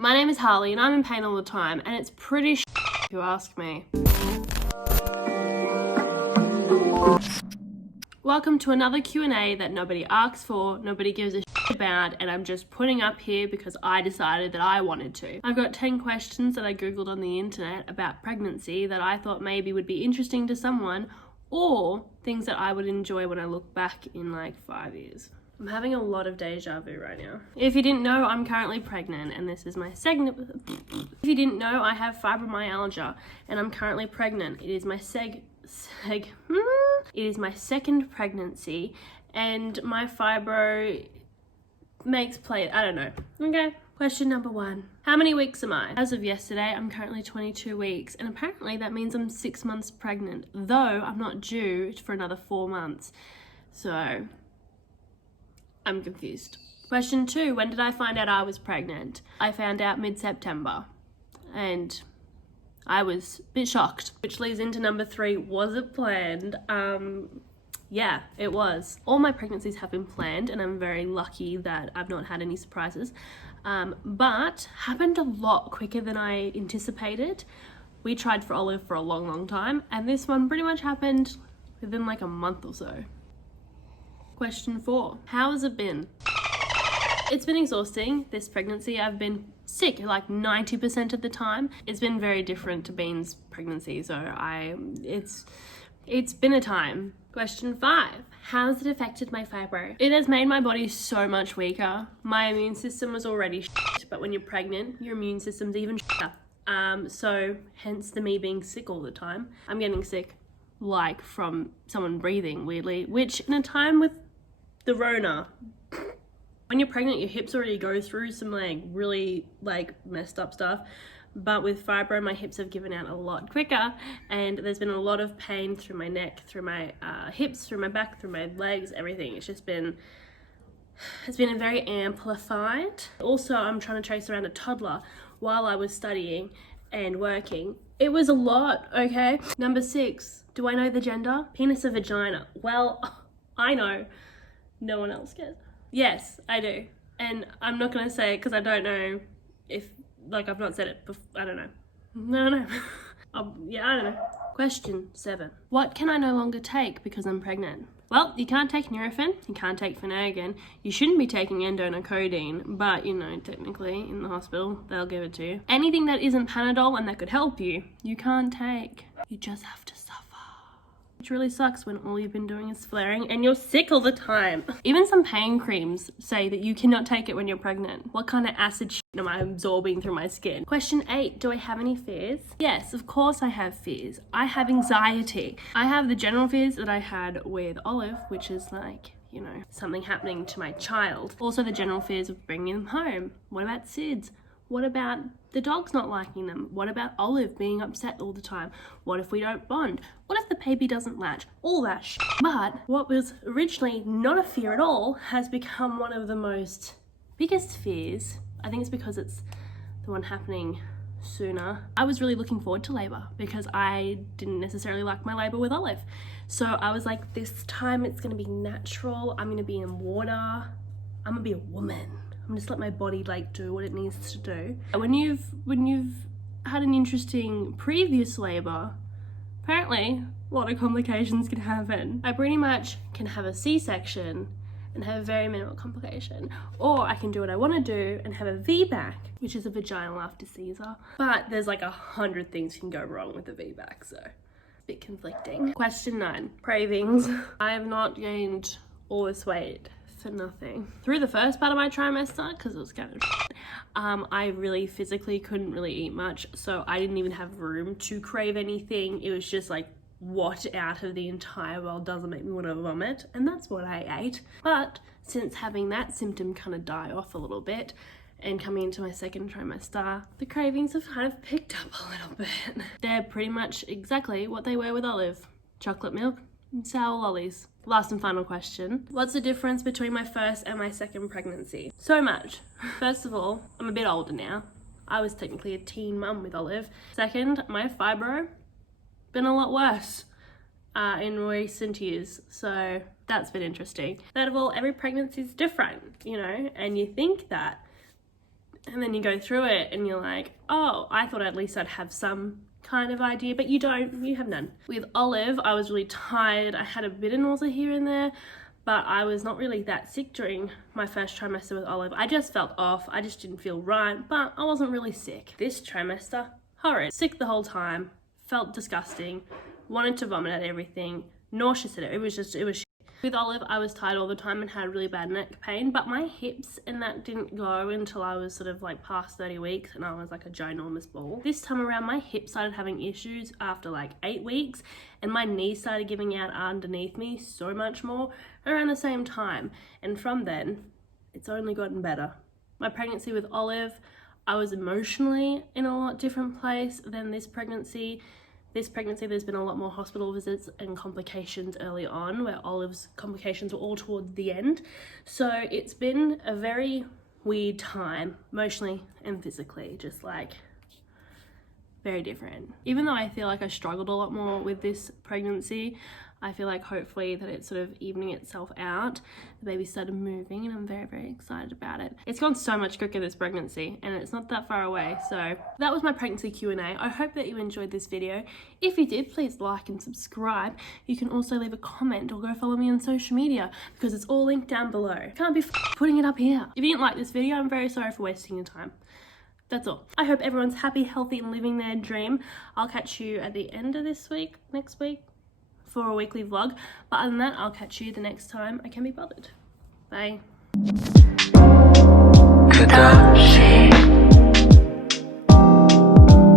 My name is Harley and I'm in pain all the time, and it's pretty if you ask me. Welcome to another Q&A that nobody asks for, nobody gives a about, and I'm just putting up here because I decided that I wanted to. I've got 10 questions that I googled on the internet about pregnancy that I thought maybe would be interesting to someone, or things that I would enjoy when I look back in like 5 years. I'm having a lot of deja vu right now. If you didn't know, I'm currently pregnant, and this is my second. If you didn't know, I have fibromyalgia and I'm currently pregnant. It is my it is my second pregnancy, and my fibro makes play. I don't know. Okay. Question number 1. How many weeks am I? As of yesterday, I'm currently 22 weeks, and apparently that means I'm 6 months pregnant, though I'm not due for another 4 months. So I'm confused. Question 2. When did I find out I was pregnant? I found out mid-September, and I was a bit shocked. Which leads into number 3. Was it planned? Yeah, it was. All my pregnancies have been planned, and I'm very lucky that I've not had any surprises. But happened a lot quicker than I anticipated. We tried for Olive for a long time, and this one pretty much happened within like a month or so. Question 4. How has it been? It's been exhausting, this pregnancy. I've been sick like 90% of the time. It's been very different to Bean's pregnancy, so it's been a time. Question 5. How has it affected my fibro? It has made my body so much weaker. My immune system was already shit, but when you're pregnant, your immune system's even shitter. So hence the me being sick all the time. I'm getting sick like from someone breathing weirdly, which in a time with the Rona, when you're pregnant, your hips already go through some like really like messed up stuff. But with fibro, my hips have given out a lot quicker, and there's been a lot of pain through my neck, through my hips, through my back, through my legs, everything. It's been very amplified. Also, I'm trying to chase around a toddler while I was studying and working. It was a lot, okay? Number 6, do I know the gender? Penis or vagina? Well, I know. No one else cares. Yes, I do. And I'm not gonna say it because I don't know if, like, I've not said it before. I don't know. I don't know. I don't know. Question 7. What can I no longer take because I'm pregnant? Well, you can't take Nurofen, you can't take Phenergan, you shouldn't be taking endone or codeine, but, you know, technically in the hospital, they'll give it to you. Anything that isn't Panadol and that could help you, you can't take. You just have to suffer. Which really sucks when all you've been doing is flaring and you're sick all the time. Even some pain creams say that you cannot take it when you're pregnant. What kind of acid shit am I absorbing through my skin? Question 8, do I have any fears? Yes, of course I have fears. I have anxiety. I have the general fears that I had with Olive, which is like, you know, something happening to my child. Also the general fears of bringing them home. What about SIDS? What about the dogs not liking them? What about Olive being upset all the time? What if we don't bond? What if the baby doesn't latch? All that shit. But what was originally not a fear at all has become one of the biggest fears. I think it's because it's the one happening sooner. I was really looking forward to labor because I didn't necessarily like my labor with Olive. So I was like, this time it's gonna be natural. I'm gonna be in water. I'm gonna be a woman. I'm just let my body like do what it needs to do. When you've had an interesting previous labor, apparently a lot of complications can happen. I pretty much can have a C-section and have a very minimal complication, or I can do what I want to do and have a VBAC, which is a vaginal after Caesar. But there's like 100 things can go wrong with a VBAC, so it's a bit conflicting. Question 9, cravings. I have not gained all this weight for nothing. Through the first part of my trimester, because it was kind of I really physically couldn't really eat much, so I didn't even have room to crave anything. It was just like, what out of the entire world doesn't make me want to vomit? And that's what I ate. But since having that symptom kind of die off a little bit and coming into my second trimester, the cravings have kind of picked up a little bit. They're pretty much exactly what they were with Olive. Chocolate milk and sour lollies. Last and final question. What's the difference between my first and my second pregnancy? So much. First of all, I'm a bit older now. I was technically a teen mum with Olive. Second, my fibro been a lot worse in recent years, so that's been interesting. Third of all, every pregnancy is different, you know, and you think that And then you go through it and you're like, oh, I thought at least I'd have some kind of idea, but you don't, you have none. With Olive, I was really tired. I had a bit of nausea here and there, but I was not really that sick during my first trimester with Olive. I just felt off. I just didn't feel right, but I wasn't really sick. This trimester, horrid. Sick the whole time, felt disgusting, wanted to vomit at everything, nauseous at it. It was shit. With Olive, I was tired all the time and had really bad neck pain, but my hips and that didn't go until I was sort of like past 30 weeks and I was like a ginormous ball. This time around, my hips started having issues after like 8 weeks and my knees started giving out underneath me so much more around the same time. And from then, it's only gotten better. My pregnancy with Olive, I was emotionally in a lot different place than this pregnancy. This pregnancy, there's been a lot more hospital visits and complications early on, where Olive's complications were all towards the end. So it's been a very weird time, emotionally and physically, just like very different. Even though I feel like I struggled a lot more with this pregnancy, I feel like hopefully that it's sort of evening itself out. The baby started moving and I'm very, very excited about it. It's gone so much quicker this pregnancy and it's not that far away. So that was my pregnancy Q&A. I hope that you enjoyed this video. If you did, please like and subscribe. You can also leave a comment or go follow me on social media because it's all linked down below. Can't be putting it up here. If you didn't like this video, I'm very sorry for wasting your time. That's all. I hope everyone's happy, healthy and living their dream. I'll catch you at the end of this week, next week, for a weekly vlog, but other than that, I'll catch you the next time I can be bothered. Bye.